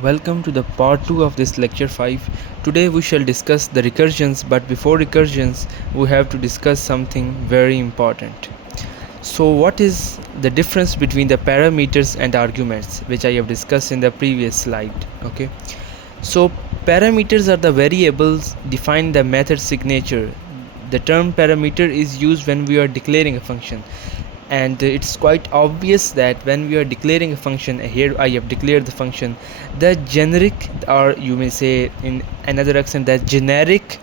Welcome to the part 2 of this lecture 5. Today we shall discuss the recursions, but before recursions we have to discuss something very important. So what is the difference between the parameters and arguments, which I have discussed in the previous slide. Okay, so parameters are the variables defined the method signature. The term parameter is used when we are declaring a function, and it's quite obvious that when we are declaring a function, here I have declared the function, the generic, or you may say in another accent, that generic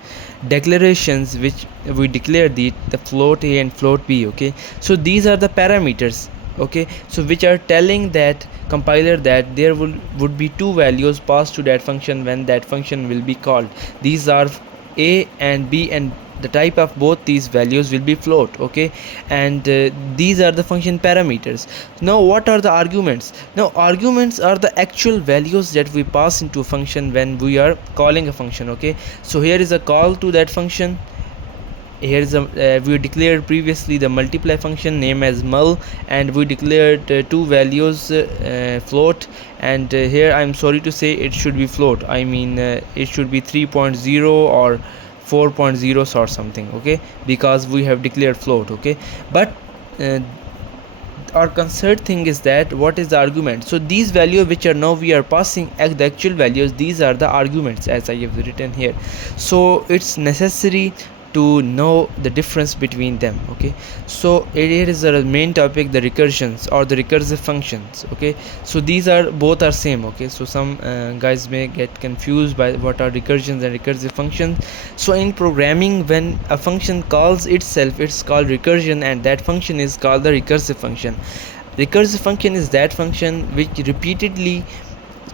declarations which we declare, the float a and float b. Okay, so these are the parameters. Okay, so which are telling that compiler that there would be two values passed to that function when that function will be called. These are a and b, and the type of both these values will be float. Okay, and these are the function parameters. Now what are the arguments? Now arguments are the actual values that we pass into a function when we are calling a function. Okay, so here is a call to that function. Here is a we declared previously the multiply function name as mul, and we declared two values, float, and here I'm sorry to say it should be float. I mean it should be 3.0 or 4.0 or something. Okay, because we have declared float. Okay, but uh, our concerned thing is that what is the argument. So these values which are now we are passing as the actual values, these are the arguments as I have written here. So it's necessary to know the difference between them. Okay, so here is the main topic, the recursions or the recursive functions. Okay, so these are both are same. Okay, so some guys may get confused by what are recursions and recursive functions. So in programming, when a function calls itself, it's called recursion, and that function is called the recursive function. Recursive function is that function which repeatedly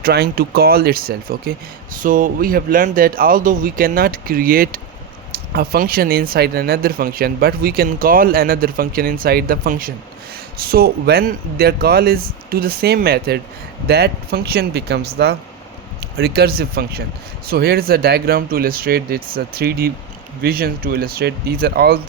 trying to call itself. Okay, so we have learned that although we cannot create a function inside another function, but we can call another function inside the function. So when their call is to the same method, that function becomes the recursive function. So here is a diagram to illustrate. It's a 3D vision to illustrate. These are all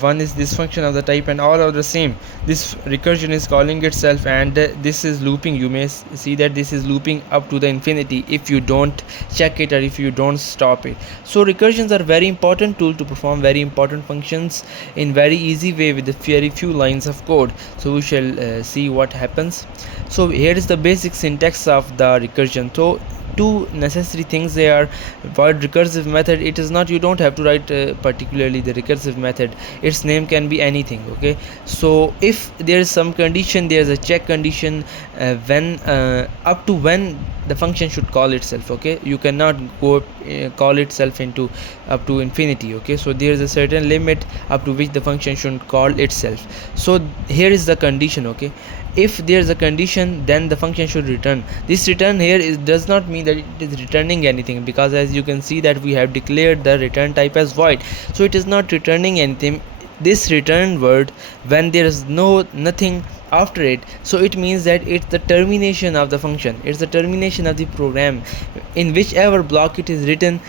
one is this function of the type, and all are the same. This recursion is calling itself, and this is looping. You may see that this is looping up to the infinity if you don't check it or if you don't stop it. So recursions are very important tool to perform very important functions in very easy way with very few lines of code. So we shall see what happens. So here is the basic syntax of the recursion. So two necessary things there. For recursive method, it is not, you don't have to write particularly the recursive method, its name can be anything. Okay, so if there is some condition, there is a check condition when up to when the function should call itself. Okay, you cannot go call itself into up to infinity. Okay, so there is a certain limit up to which the function should call itself. So here is the condition. Okay, if there is a condition, then the function should return. This return here does not mean that it is returning anything, because as you can see that we have declared the return type as void, so it is not returning anything. This return word, when there is nothing after it, so it means that it's the termination of the function, it's the termination of the program. In whichever block it is written,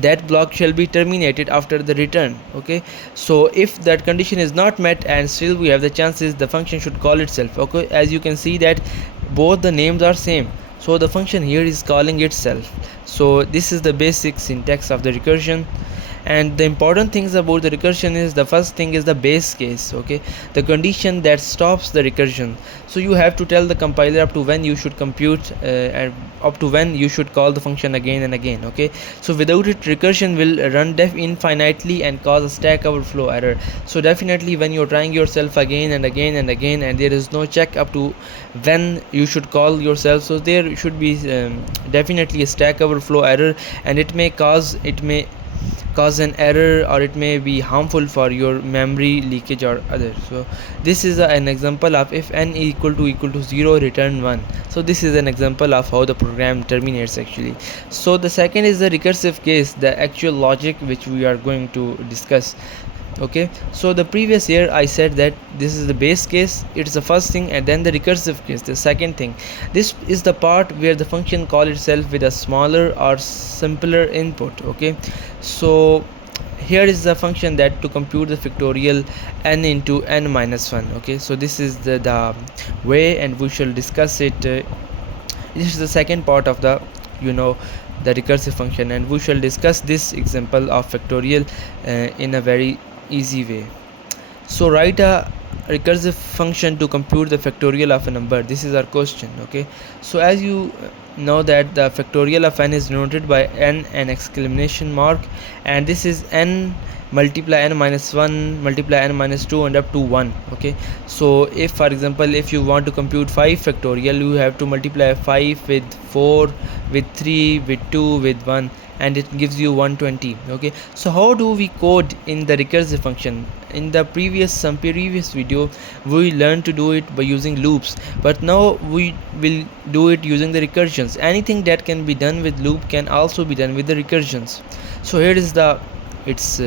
that block shall be terminated after the return. Okay, so if that condition is not met and still we have the chances, the function should call itself. Okay, as you can see that both the names are same, so the function here is calling itself. So this is the basic syntax of the recursion. And the important things about the recursion is, the first thing is the base case. Okay, the condition that stops the recursion. So you have to tell the compiler up to when you should compute and up to when you should call the function again and again. Okay, so without it, recursion will run infinitely and cause a stack overflow error. So definitely when you're trying yourself again and again and again, and there is no check up to when you should call yourself, so there should be definitely a stack overflow error, and it may cause an error, or it may be harmful for your memory leakage or other. So this is an example of if n equal to 0, return 1. So this is an example of how the program terminates actually. So the second is the recursive case, the actual logic which we are going to discuss. Okay, so the previous year I said that this is the base case, it's the first thing, and then the recursive case, the second thing. This is the part where the function call itself with a smaller or simpler input. Okay, so here is the function that to compute the factorial n into n minus 1. Okay, so this is the way, and we shall discuss it This is the second part of the the recursive function, and we shall discuss this example of factorial in a very easy way. So write a recursive function to compute the factorial of a number. This is our question. Okay, so as you know that the factorial of n is denoted by n and exclamation mark, and this is n multiply n minus 1 multiply n minus 2 and up to 1. Okay, so if for example if you want to compute 5 factorial, you have to multiply 5 with 4 with 3 with 2 with 1, and it gives you 120. Okay, so how do we code in the recursive function? In the previous video we learned to do it by using loops, but now we will do it using the recursions. Anything that can be done with loop can also be done with the recursions. So here is the its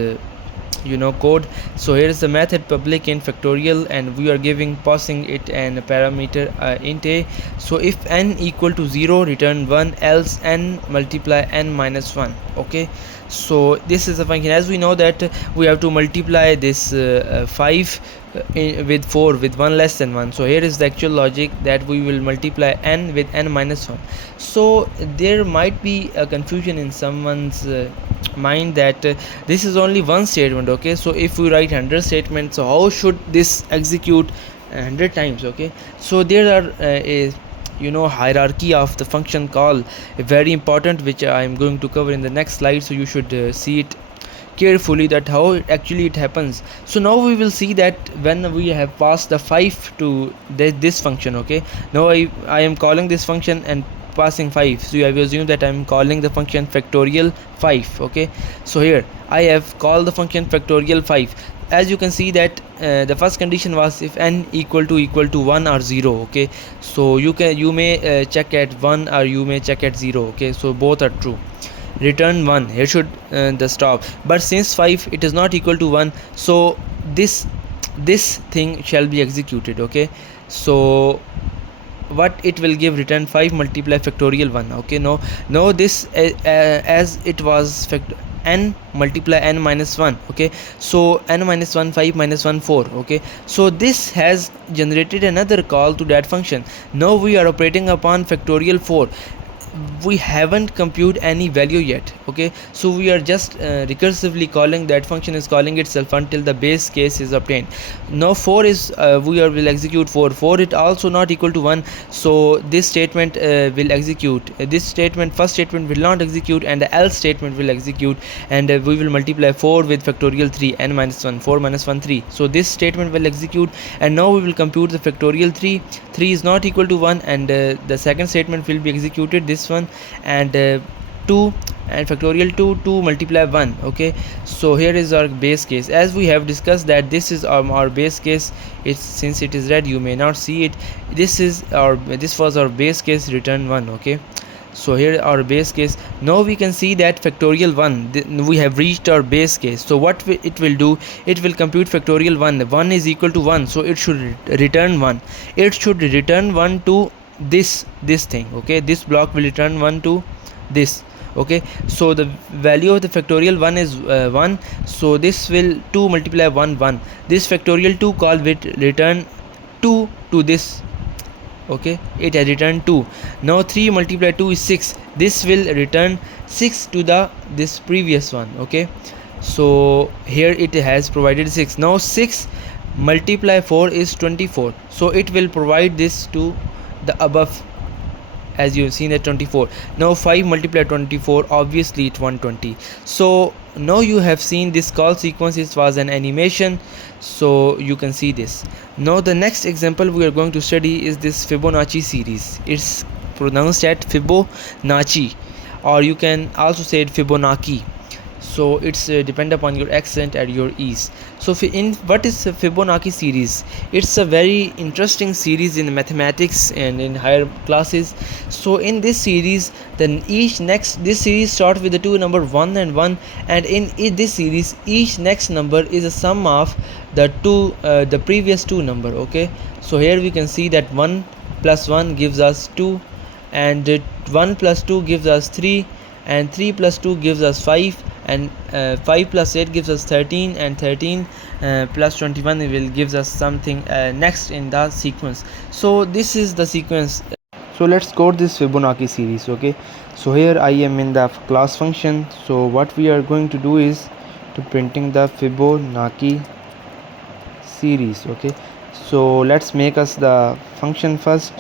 code. So here is the method public int factorial, and we are passing it an parameter int a. So if n equal to 0, return 1, else n multiply n minus 1. Okay, so this is a function. As we know that we have to multiply this 5 with 4 with 1 less than 1. So here is the actual logic that we will multiply n with n minus 1. So there might be a confusion in someone's mind that this is only one statement. Okay, so if we write 100 statements, so how should this execute 100 times? Okay, so there are a hierarchy of the function call, very important, which I am going to cover in the next slide. So you should see it carefully, that how it happens. So now we will see that when we have passed the 5 to this function. Okay, now I am calling this function and passing 5. So you have assumed that I am calling the function factorial 5. Okay, so here I have called the function factorial 5. As you can see that the first condition was if n equal to 1 or 0. Okay, so you may check at 1 or you may check at 0. Okay, so both are true. Return 1, here should the stop, but since 5 it is not equal to 1, so this thing shall be executed. Okay, so what it will give, return 5 multiply factorial 1. Okay, no this as it was n multiply n minus 1. Okay, so n minus 1 5 minus 1 4. Okay, so this has generated another call to that function. Now we are operating upon factorial 4. We haven't computed any value yet. Okay, so we are just recursively calling that function, is calling itself until the base case is obtained. Now 4 is will execute 4 it also not equal to 1, so this statement will execute. This statement, first statement, will not execute, and the else statement will execute, and we will multiply 4 with factorial 3, n minus 1 4 minus 1 3. So this statement will execute, and now we will compute the factorial 3 is not equal to 1, and the second statement will be executed, this one, and 2 and factorial 2 multiply 1. Okay, so here is our base case. As we have discussed that this is our base case. It's, since it is red you may not see it, this was our base case, return 1. Okay, so here our base case. Now we can see that factorial 1, we have reached our base case. So what it will do, it will compute factorial 1 is equal to 1, so it should return 1. It should return 1 to this thing. Okay, this block will return 1 to this. Okay, so the value of the factorial 1 is 1, so this will 2 multiply 1. This factorial 2 call will return 2 to this. Okay, it has returned 2. Now 3 multiply 2 is 6, this will return 6 to this previous one. Okay, so here it has provided 6. Now 6 multiply 4 is 24, so it will provide this to the above, as you have seen at 24. Now 5 multiply 24, obviously it 120. So now you have seen this call sequence, it was an animation, so you can see this. Now the next example we are going to study is this Fibonacci series. It's pronounced at Fibonacci, or you can also say it Fibonacci. So it's depend upon your accent and your ease. So in what is Fibonacci series? It's a very interesting series in mathematics and in higher classes. So in this series, then this series starts with the two number 1 and 1, and in this series each next number is a sum of the previous two number. Okay, so here we can see that 1 plus 1 gives us 2, and 1 plus 2 gives us 3, and 3 plus 2 gives us 5, and 5 plus 8 gives us 13, and 13 plus 21 will gives us something next in the sequence. So this is the sequence. So let's code this Fibonacci series. Okay, so here I am in the class function. So what we are going to do is to printing the Fibonacci series. Okay, so let's make us the function first.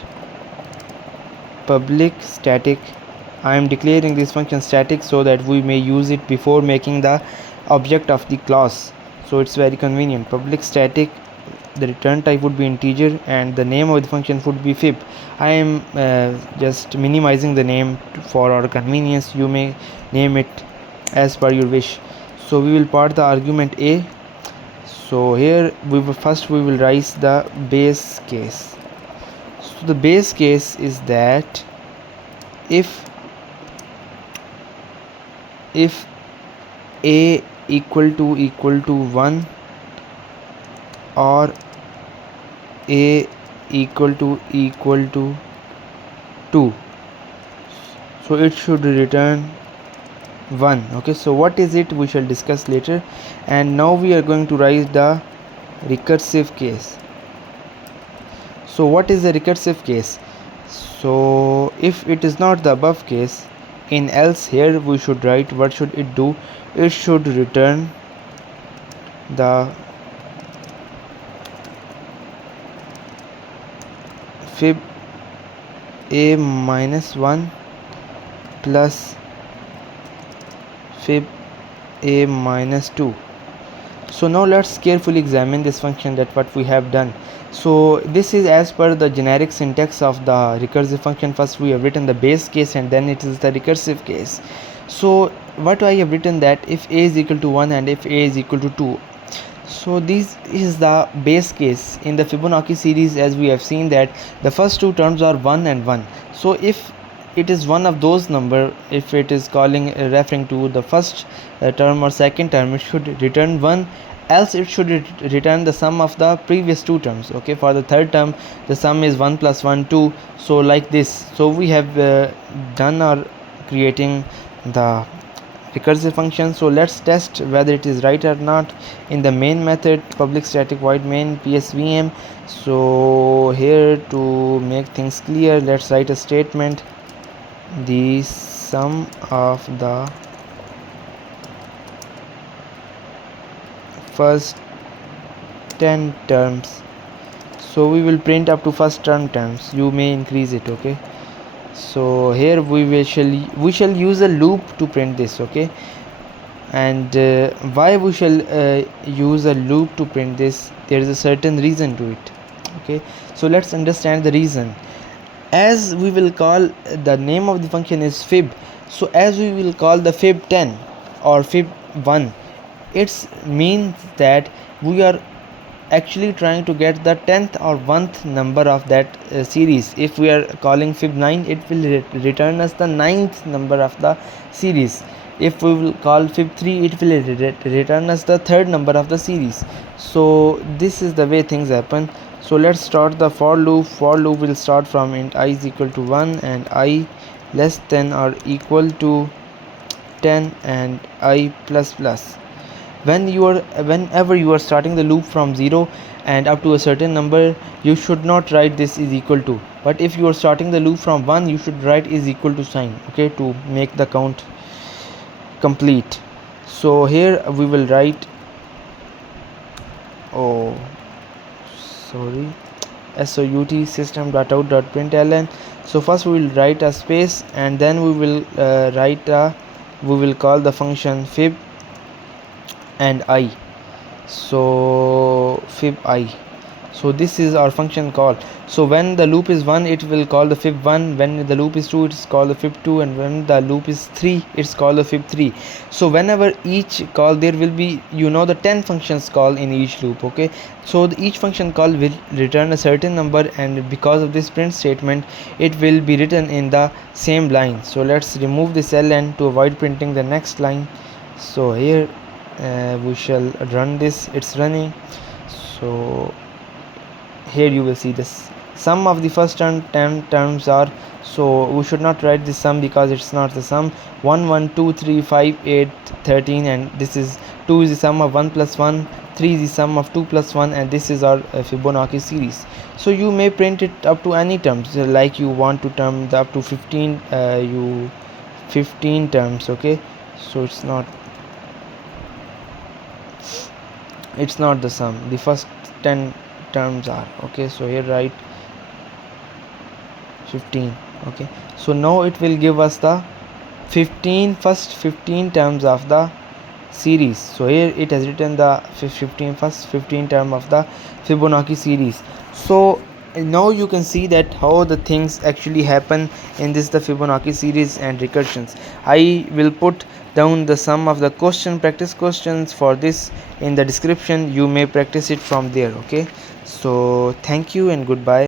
Public static. I am declaring this function static so that we may use it before making the object of the class, so it's very convenient. Public static, the return type would be integer and the name of the function would be fib. I am just minimizing the name for our convenience. You may name it as per your wish. So we will part the argument a. So here we will raise the base case. So the base case is that if a equal to 1 or a equal to 2, so it should return 1. Okay, so what is it we shall discuss later. And now we are going to write the recursive case. So what is the recursive case? So if it is not the above case, in else, here we should write what should it do. It should return the fib a minus 1 plus fib a minus 2. So now let's carefully examine this function, that what we have done. So this is as per the generic syntax of the recursive function. First we have written the base case and then it is the recursive case. So what I have written, that if a is equal to 1 and if a is equal to 2. So this is the base case. In the Fibonacci series, as we have seen, that the first two terms are 1 and 1. So if it is one of those number, if it is referring to the first term or second term, it should return 1, else it should return the sum of the previous two terms. Okay, for the third term the sum is 1 plus 1 2, so like this. So we have done our creating the recursive function. So let's test whether it is right or not. In the main method, public static void main psvm. So here, to make things clear, let's write a statement: the sum of the first 10 terms. So we will print up to first 10 terms. You may increase it. Okay, so here we shall use a loop to print this. Okay, and why we shall use a loop to print this? There is a certain reason to it. Okay, so let's understand the reason. As we will call, the name of the function is fib, so as we will call the fib 10 or fib 1, it means that we are actually trying to get the 10th or 1th number of that series. If we are calling fib 9, it will return us the 9th number of the series. If we will call fib 3, it will return us the 3rd number of the series. So this is the way things happen. So let's start the for loop. For loop will start from int I is equal to 1 and I less than or equal to 10 and I plus plus. Whenever you are starting the loop from 0 and up to a certain number, you should not write this is equal to, but if you are starting the loop from 1, you should write is equal to sign. Okay, to make the count complete. So here we will write SOUT system.out.println. so first we will write a space and then we will we will call the function fib and I. So fib I. So this is our function call. So when the loop is 1, it will call the fib 1. When the loop is 2, it's called the fib 2, and when the loop is 3, it's called the fib 3. So whenever each call, there will be the 10 functions call in each loop. Okay, so each function call will return a certain number, and because of this print statement, it will be written in the same line. So let's remove this ln to avoid printing the next line. So here we shall run this. It's running. So here you will see this sum of the first 10 terms are, so we should not write this sum because it's not the sum. 1 1 2 3 5 8 13, and this is 2 is the sum of 1 plus 1, 3 is the sum of 2 plus 1, and this is our Fibonacci series. So you may print it up to any terms, like you want to term the up to 15 15 terms. Okay, so it's not the sum, the first 10 terms are. Okay, so here write 15. Okay, so now it will give us the first 15 terms of the series. So here it has written the first 15 term of the Fibonacci series. So now you can see that how the things actually happen in this the Fibonacci series and recursions. I will put down the sum of the practice questions for this in the description. You may practice it from there. Okay, so thank you and goodbye.